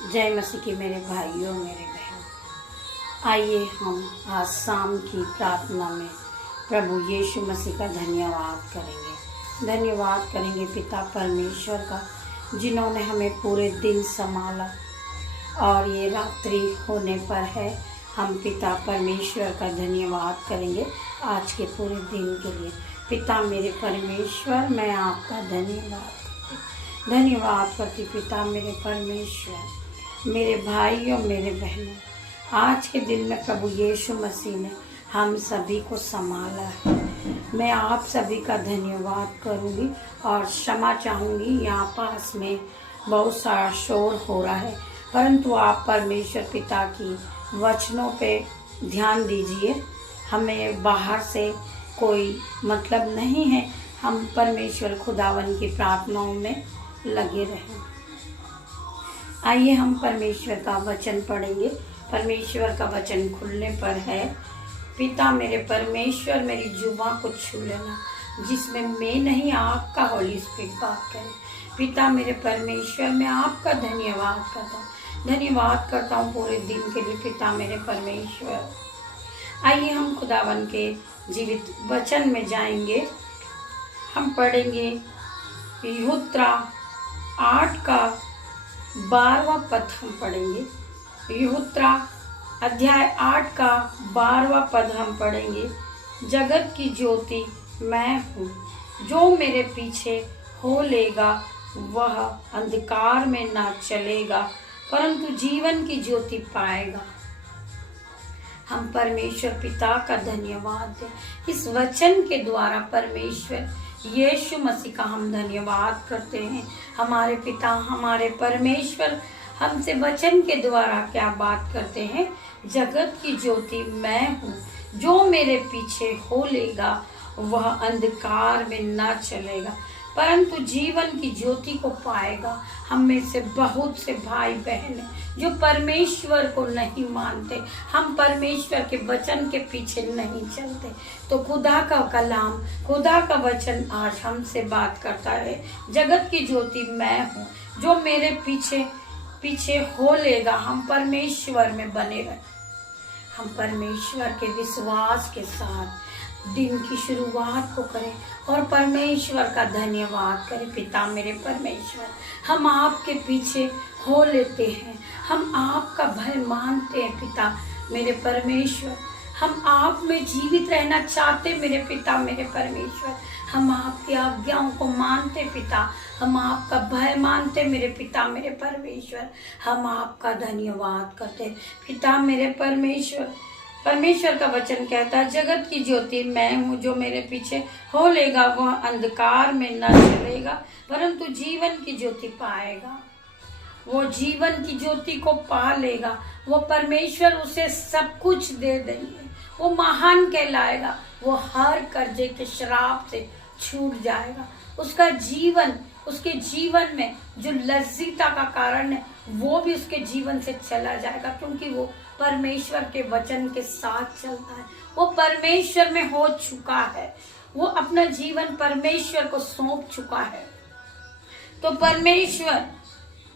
जय मसीह की मेरे भाइयों मेरे बहनों, आइए हम आज शाम की प्रार्थना में प्रभु यीशु मसीह का धन्यवाद करेंगे। धन्यवाद करेंगे पिता परमेश्वर का, जिन्होंने हमें पूरे दिन संभाला और ये रात्रि होने पर है। हम पिता परमेश्वर का धन्यवाद करेंगे आज के पूरे दिन के लिए। पिता मेरे परमेश्वर, मैं आपका धन्यवाद करती पिता मेरे परमेश्वर, मेरे भाइयों मेरे बहनों, आज के दिन में प्रभु यीशु मसीह ने हम सभी को संभाला है। मैं आप सभी का धन्यवाद करूंगी और क्षमा चाहूँगी। यहाँ पास में बहुत सारा शोर हो रहा है, परंतु आप परमेश्वर पिता की वचनों पे ध्यान दीजिए। हमें बाहर से कोई मतलब नहीं है, हम परमेश्वर खुदावन की प्रार्थनाओं में लगे रहें। आइए हम परमेश्वर का वचन पढ़ेंगे। परमेश्वर का वचन खुलने पर है, पिता मेरे परमेश्वर मेरी जुबां को छू लेना, जिसमें मैं नहीं आपका होली स्पिरिट बात करे। पिता मेरे परमेश्वर, मैं आपका धन्यवाद करता हूँ पूरे दिन के लिए पिता मेरे परमेश्वर। आइए हम खुदावन के जीवित वचन में जाएंगे। हम पढ़ेंगे यहूत्रा 8 का 12वां पद हम पढ़ेंगे। यहूत्रा अध्याय 8 का 12वां पद हम पढ़ेंगे। जगत की ज्योति मैं हूँ, जो मेरे पीछे हो लेगा वह अंधकार में ना चलेगा, परंतु जीवन की ज्योति पाएगा। हम परमेश्वर पिता का धन्यवाद दें। इस वचन के द्वारा परमेश्वर यीशु मसीह का हम धन्यवाद करते हैं। हमारे पिता हमारे परमेश्वर हमसे वचन के द्वारा क्या बात करते हैं? जगत की ज्योति मैं हूँ, जो मेरे पीछे हो लेगा वह अंधकार में ना चलेगा, परंतु जीवन की ज्योति को पाएगा। हम में से बहुत से भाई बहन जो परमेश्वर को नहीं मानते, हम परमेश्वर के वचन के पीछे नहीं चलते। तो खुदा का कलाम, खुदा का वचन आज हमसे बात करता है। जगत की ज्योति मैं हूँ, जो मेरे पीछे हो लेगा। हम परमेश्वर में बने रहे, हम परमेश्वर के विश्वास के साथ दिन की शुरुआत को करें और परमेश्वर का धन्यवाद करें। पिता मेरे परमेश्वर, हम आपके पीछे हो लेते हैं, हम आपका भय मानते हैं। पिता मेरे परमेश्वर, हम आप में जीवित रहना चाहते मेरे पिता मेरे परमेश्वर। हम आपकी आज्ञाओं को मानते पिता, हम आपका भय मानते मेरे पिता मेरे परमेश्वर। हम आपका धन्यवाद करते पिता मेरे परमेश्वर। परमेश्वर का वचन कहता है, जगत की ज्योति मैं हूँ, जो मेरे पीछे हो लेगा वह अंधकार में न चलेगा, परंतु जीवन की ज्योति पाएगा। वो जीवन की ज्योति को पा लेगा। वो परमेश्वर उसे सब कुछ दे देंगे। वो महान कहलाएगा। वो हर कर्जे के श्राप से छूट जाएगा। उसका जीवन, उसके जीवन में जो लज्जिता का कारण है वो भी उसके जीवन से चला जाएगा, क्योंकि वो परमेश्वर के वचन के साथ चलता है। वो परमेश्वर में हो चुका है, वो अपना जीवन परमेश्वर को सौंप चुका है। तो परमेश्वर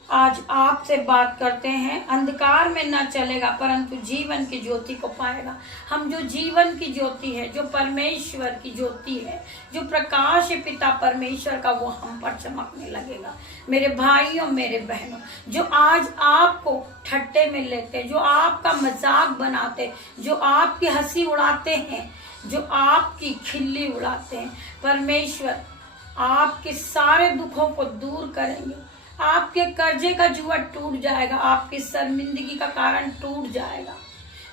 आज आपसे बात करते हैं, अंधकार में न चलेगा परंतु जीवन की ज्योति को पाएगा। हम जो जीवन की ज्योति है, जो परमेश्वर की ज्योति है, जो प्रकाश है पिता परमेश्वर का, वो हम पर चमकने लगेगा। मेरे भाइयों मेरे बहनों, जो आज आपको ठट्टे में लेते, जो आपका मजाक बनाते, जो आपकी हंसी उड़ाते हैं, जो आपकी खिल्ली उड़ाते हैं, परमेश्वर आपके सारे दुखों को दूर करेंगे। आपके कर्जे का जुआ टूट जाएगा, आपकी शर्मिंदगी का कारण टूट जाएगा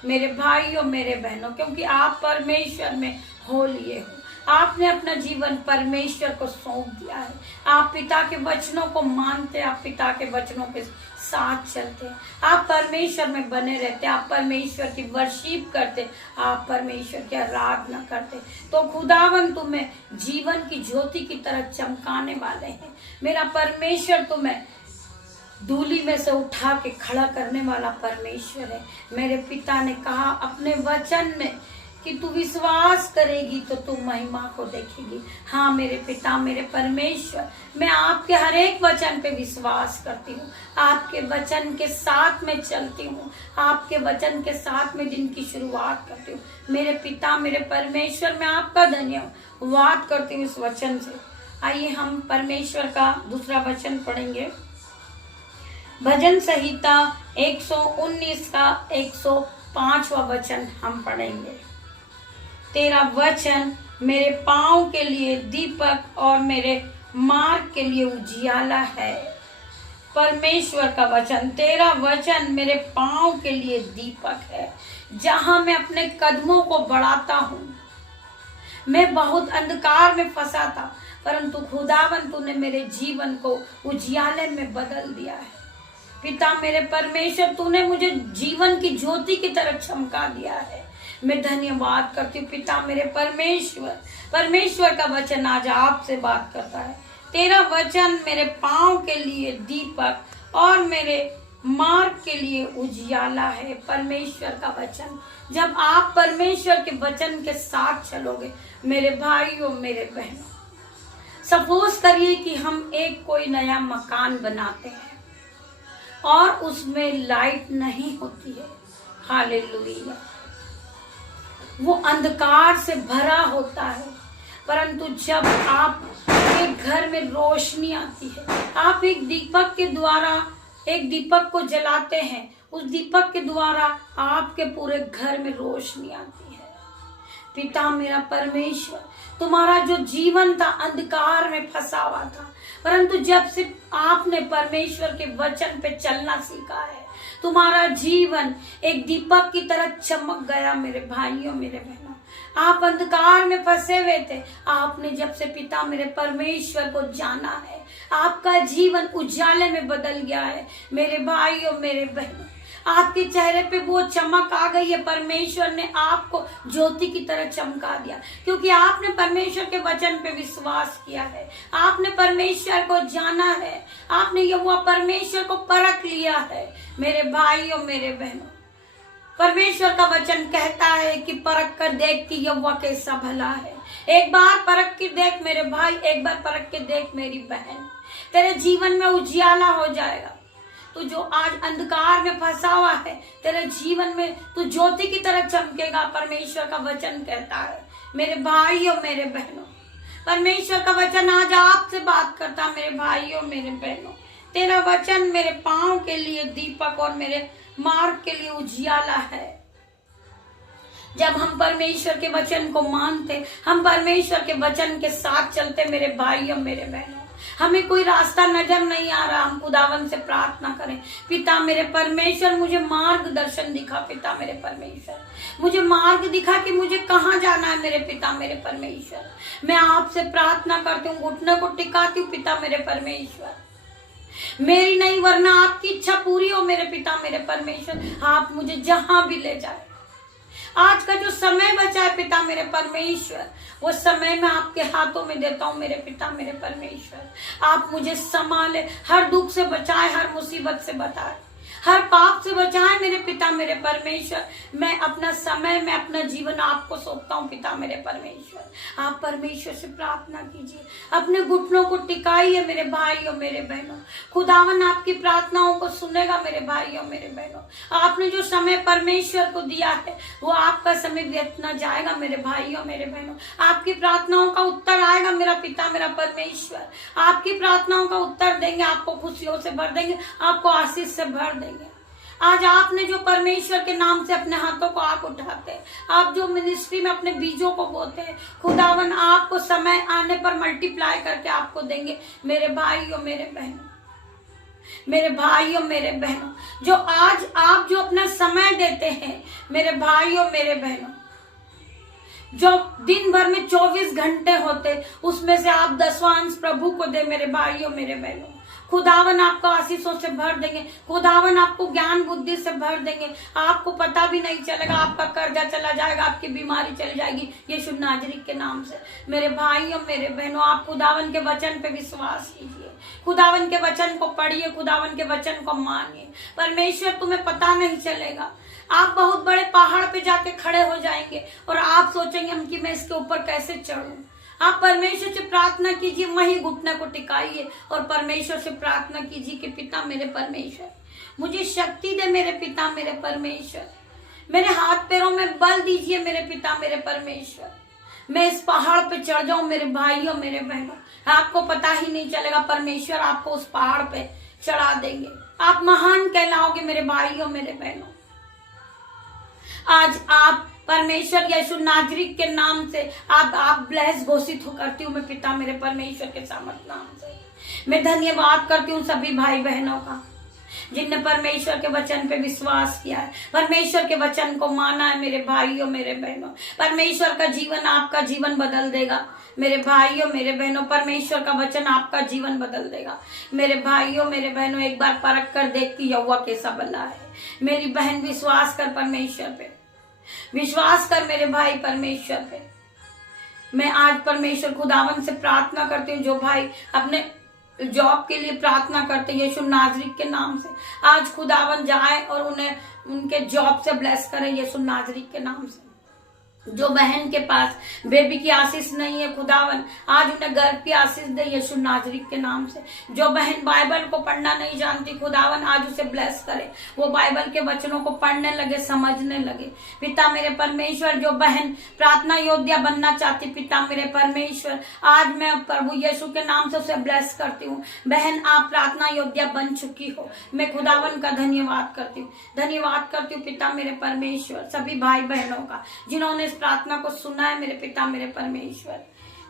मेरे भाइयों मेरे बहनों, क्योंकि आप परमेश्वर में हो लिए हो। आपने अपना जीवन परमेश्वर को सौंप दिया है। आप पिता के वचनों को मानते, आप पिता के वचनों के साथ चलते, आप परमेश्वर में बने रहते, आप परमेश्वर की वर्शिप करते, आप परमेश्वर की आराधना करते। तो खुदावन तुम्हें जीवन की ज्योति की तरह चमकाने वाले हैं। मेरा परमेश्वर तुम्हें धूली में से उठा के खड़ा करने वाला परमेश्वर है। मेरे पिता ने कहा अपने वचन में कि तू विश्वास करेगी तो तू महिमा को देखेगी। हाँ मेरे पिता मेरे परमेश्वर, मैं आपके हर एक वचन पे विश्वास करती हूँ, आपके वचन के साथ में चलती हूँ, आपके वचन के साथ में दिन की शुरुआत करती हूँ। मेरे पिता मेरे परमेश्वर, मैं आपका धन्यवाद करती हूँ इस वचन से। आइए हम परमेश्वर का दूसरा वचन पढ़ेंगे। भजन संहिता 119 का 105वां वचन हम पढ़ेंगे। तेरा वचन मेरे पाँव के लिए दीपक और मेरे मार्ग के लिए उजियाला है। परमेश्वर का वचन, तेरा वचन मेरे पाँव के लिए दीपक है। जहां मैं अपने कदमों को बढ़ाता हूँ, मैं बहुत अंधकार में फंसा था, परंतु खुदावन तूने मेरे जीवन को उजियाले में बदल दिया है। पिता मेरे परमेश्वर, तूने मुझे जीवन की ज्योति की तरह चमका दिया है। मैं धन्यवाद करती हूँ पिता मेरे परमेश्वर। परमेश्वर का वचन आज आपसे बात करता है। तेरा वचन मेरे पाँव के लिए दीपक और मेरे मार्ग के लिए उजियाला है। परमेश्वर का वचन, जब आप परमेश्वर के वचन के साथ चलोगे मेरे भाइयों मेरे बहनों, सपोज करिए कि हम एक कोई नया मकान बनाते हैं और उसमें लाइट नहीं होती है। हालेलुया, वो अंधकार से भरा होता है, परंतु जब आप एक घर में रोशनी आती है, आप एक दीपक के द्वारा एक दीपक को जलाते हैं, उस दीपक के द्वारा आपके पूरे घर में रोशनी आती है। पिता मेरा परमेश्वर, तुम्हारा जो जीवन था अंधकार में फंसा हुआ था, परंतु जब से आपने परमेश्वर के वचन पे चलना सीखा है, तुम्हारा जीवन एक दीपक की तरह चमक गया। मेरे भाइयों मेरे बहनों, आप अंधकार में फंसे हुए थे, आपने जब से पिता मेरे परमेश्वर को जाना है, आपका जीवन उजाले में बदल गया है। मेरे भाइयों मेरे बहनों, आपके चेहरे पे वो चमक आ गई है। परमेश्वर ने आपको ज्योति की तरह चमका दिया, क्योंकि आपने परमेश्वर के वचन पे विश्वास किया है, आपने परमेश्वर को जाना है, आपने यहोवा परमेश्वर को परख लिया है। मेरे भाइयों मेरे बहनों, परमेश्वर का वचन कहता है कि परख कर देख कि यहोवा कैसा भला है। एक बार परख के देख मेरे भाई, एक बार परख के देख मेरी बहन, तेरे जीवन में उजियाला हो जाएगा। तू जो आज अंधकार में फंसा हुआ है, तेरे जीवन में तू ज्योति की तरह चमकेगा। परमेश्वर का वचन कहता है मेरे भाइयों मेरे बहनों, परमेश्वर का वचन आज आपसे बात करता है। मेरे भाइयों मेरे बहनों, तेरा वचन मेरे पाँव के लिए दीपक और मेरे मार्ग के लिए उजियाला है। जब हम परमेश्वर के वचन को मानते, हम परमेश्वर के वचन के साथ चलते, मेरे भाइयों मेरे बहनों, हमें कोई रास्ता नजर नहीं आ रहा, हम खुदावन से प्रार्थना करें, पिता मेरे परमेश्वर मुझे मार्गदर्शन दिखा। पिता मेरे परमेश्वर मुझे मार्ग दिखा कि मुझे कहाँ जाना है। मेरे पिता मेरे परमेश्वर, मैं आपसे प्रार्थना करती हूँ, घुटने को टिकाती हूँ। पिता मेरे परमेश्वर, मेरी नहीं वरना आपकी इच्छा पूरी हो। मेरे पिता मेरे परमेश्वर, आप मुझे जहां भी ले जाए। आज का जो समय बचा है पिता मेरे परमेश्वर, वो समय मैं आपके हाथों में देता हूँ। मेरे पिता मेरे परमेश्वर, आप मुझे संभाले, हर दुख से बचाए, हर मुसीबत से बचाए, हर पाप से बचाए। मेरे पिता मेरे परमेश्वर, मैं अपना समय, मैं अपना जीवन आपको सौंपता हूँ। पिता मेरे परमेश्वर, आप परमेश्वर से प्रार्थना कीजिए, अपने घुटनों को टिकाइए। मेरे भाइयों मेरे बहनों, खुदावन आपकी प्रार्थनाओं को सुनेगा। मेरे भाइयों मेरे बहनों, आपने जो समय परमेश्वर को दिया है, वो आपका समय व्यर्थ न जाएगा। मेरे भाइयों मेरे बहनों, आपकी प्रार्थनाओं का उत्तर आएगा। मेरा पिता मेरा परमेश्वर आपकी प्रार्थनाओं का उत्तर देंगे, आपको खुशियों से भर देंगे, आपको आशीष से भर देंगे। आज आपने जो परमेश्वर के नाम से अपने हाथों को आप उठाते, आप जो मिनिस्ट्री में अपने बीजों को बोते हैं, खुदावन आपको समय आने पर मल्टीप्लाई करके आपको देंगे। मेरे भाइयों मेरे बहनों, मेरे भाइयों मेरे बहनों, जो आज आप जो अपना समय देते हैं, मेरे भाइयों मेरे बहनों, जो दिन भर में 24 घंटे होते, उसमें से आप 10वां अंश प्रभु को दे। मेरे भाइयों मेरे बहनों, खुदावन आपको आशीषों से भर देंगे, खुदावन आपको ज्ञान बुद्धि से भर देंगे। आपको पता भी नहीं चलेगा, आपका कर्जा चला जाएगा, आपकी बीमारी चली जाएगी, यीशु नाजरी के नाम से। मेरे भाइयों मेरे बहनों, आप खुदावन के वचन पे विश्वास कीजिए। खुदावन के वचन को पढ़िए, खुदावन के वचन को मानिए। परमेश्वर तुम्हें पता नहीं चलेगा, आप बहुत बड़े पहाड़ पे जाके खड़े हो जाएंगे और आप सोचेंगे हम कि मैं इसके ऊपर कैसे चढ़ूं। आप परमेश्वर से प्रार्थना कीजिए, वहीं घुटने को टिकाइए और परमेश्वर से प्रार्थना कीजिए कि पिता मेरे परमेश्वर, मुझे शक्ति दे मेरे पिता मेरे परमेश्वर, मेरे हाथ पैरों में बल दीजिए मेरे पिता मेरे परमेश्वर, मैं इस पहाड़ पे चढ़ जाऊं मेरे भाइयों मेरे बहनों। आपको पता ही नहीं चलेगा, परमेश्वर आपको उस पहाड़ पे चढ़ा देंगे, आप महान कहलाओगे मेरे भाइयों मेरे बहनों। आज आप परमेश्वर यीशु नाजरीत के नाम से आप ब्लेस घोषित हो करती हूँ मैं पिता मेरे परमेश्वर के सामर्थ नाम से। मैं धन्यवाद करती हूँ सभी भाई बहनों का जिनने परमेश्वर के वचन पे विश्वास किया है, परमेश्वर के वचन को माना है मेरे भाइयों मेरे बहनों। परमेश्वर का जीवन आपका जीवन बदल देगा मेरे भाइयों मेरे बहनों, परमेश्वर का वचन आपका जीवन बदल देगा मेरे भाइयों मेरे बहनों। एक बार परख कर देख कि यहोवा कैसा बना है। मेरी बहन विश्वास कर परमेश्वर पे, विश्वास कर मेरे भाई परमेश्वर पे। मैं आज परमेश्वर खुदावन से प्रार्थना करती हूँ, जो भाई अपने जॉब के लिए प्रार्थना करते हैं यीशु नाजरीत के नाम से, आज खुदावन जाए और उन्हें उनके जॉब से ब्लेस करें यीशु नाजरीत के नाम से। जो बहन के पास बेबी की आशीष नहीं है, खुदावन आज उन्हें गर्भ की आशीष दे यीशु नाजरीत के नाम से। जो बहन बाइबल को पढ़ना नहीं जानती, खुदावन आज उसे ब्लेस करे, वो बाइबल के वचनों को पढ़ने लगे, समझने लगे पिता मेरे परमेश्वर। जो बहन प्रार्थना योद्धा बनना चाहती, पिता मेरे परमेश्वर, आज मैं प्रभु यीशु के नाम से उसे ब्लेस करती हूँ। बहन आप प्रार्थना योद्धा बन चुकी हो, मैं खुदावन का धन्यवाद करती हूँ, धन्यवाद करती हूँ पिता मेरे परमेश्वर। सभी भाई बहनों का जिन्होंने इस प्रार्थना को सुना है मेरे पिता मेरे परमेश्वर,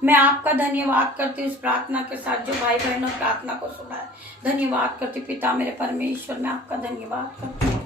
मैं आपका धन्यवाद करती हूँ। इस प्रार्थना के साथ जो भाई बहनों प्रार्थना को सुना है, धन्यवाद करती हूँ पिता मेरे परमेश्वर, मैं आपका धन्यवाद करती हूँ।